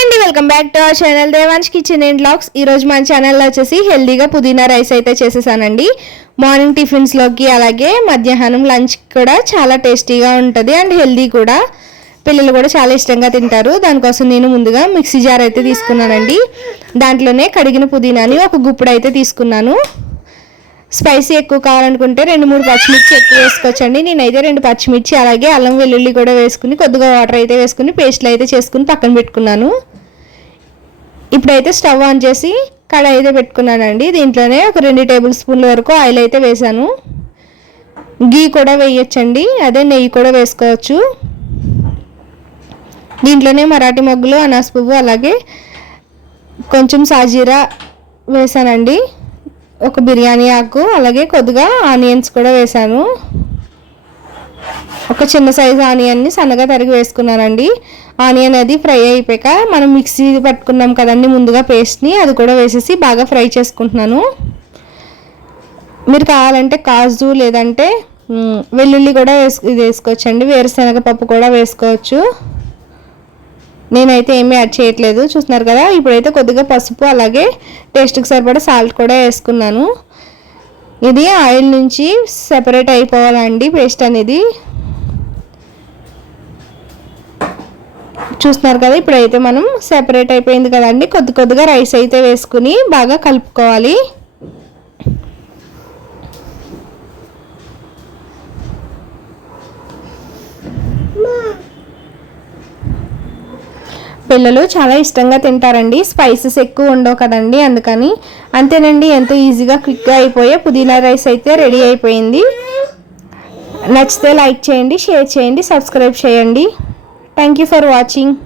అండి welcome back to our channel Devansh kitchen and vlogs. ఈ రోజు మన ఛానల్లో వచ్చేసి హెల్దీగా పుదీనా రైస్ అయితే చేసేసానండి. మార్నింగ్ టిఫిన్స్లోకి అలాగే మధ్యాహ్నం లంచ్ కూడా చాలా టేస్టీగా ఉంటుంది అండ్ హెల్దీ కూడా. పిల్లలు కూడా చాలా ఇష్టంగా తింటారు. దానికోసం నేను ముందుగా మిక్సీ జార్ అయితే తీసుకున్నానండి. దాంట్లోనే కడిగిన పుదీనాని ఒక గుప్పుడు అయితే తీసుకున్నాను. స్పైసీ ఎక్కువ కావాలనుకుంటే 2-3 పచ్చిమిర్చి ఎక్కువ వేసుకోవచ్చండి. నేనైతే 2 పచ్చిమిర్చి అలాగే అల్లం వెల్లుల్లి కూడా వేసుకుని కొద్దిగా వాటర్ అయితే వేసుకుని పేస్ట్లు అయితే చేసుకుని పక్కన పెట్టుకున్నాను. ఇప్పుడైతే స్టవ్ ఆన్ చేసి కడాయి అయితే పెట్టుకున్నానండి. దీంట్లోనే ఒక 2 టేబుల్ స్పూన్ల వరకు ఆయిల్ అయితే వేసాను. గీ కూడా వేయచ్చండి, అదే నెయ్యి కూడా వేసుకోవచ్చు. దీంట్లోనే మరాఠీ మొగ్గులు, అనాస పువ్వు అలాగే కొంచెం సాజీరా వేసానండి. ఒక బిర్యానీ ఆకు అలాగే కొద్దిగా ఆనియన్స్ కూడా వేసాను. ఒక చిన్న సైజు ఆనియన్ని సన్నగా తరిగి వేసుకున్నానండి. ఆనియన్ అది ఫ్రై అయిపోయాక మనం మిక్సీ పట్టుకున్నాం కదండి ముందుగా పేస్ట్ని, అది కూడా వేసేసి బాగా ఫ్రై చేసుకుంటున్నాను. మీరు కావాలంటే కాజు లేదంటే వెల్లుల్లి కూడా వేసుకోవచ్చండి. వేరుశనగ పప్పు కూడా వేసుకోవచ్చు. నేనైతే ఏమీ యాడ్ చేయట్లేదు, చూస్తున్నారు కదా. ఇప్పుడైతే కొద్దిగా పసుపు అలాగే టేస్ట్కి సరిపడా సాల్ట్ కూడా వేసుకున్నాను. ఇది ఆయిల్ నుంచి సెపరేట్ అయిపోవాలండి పేస్ట్ అనేది. చూస్తున్నారు కదా, ఇప్పుడైతే మనం సెపరేట్ అయిపోయింది కదండి. కొద్దిగా రైస్ అయితే వేసుకుని బాగా కలుపుకోవాలి. పిల్లలు చాలా ఇష్టంగా తింటారండి. స్పైసెస్ ఎక్కువ ఉండవు కదండి, అందుకని. అంతేనండి, ఎంతో ఈజీగా క్విక్గా అయిపోయే పుదీనా రైస్ అయితే రెడీ అయిపోయింది. నచ్చితే లైక్ చేయండి, షేర్ చేయండి, సబ్స్క్రైబ్ చేయండి. Thank you for watching.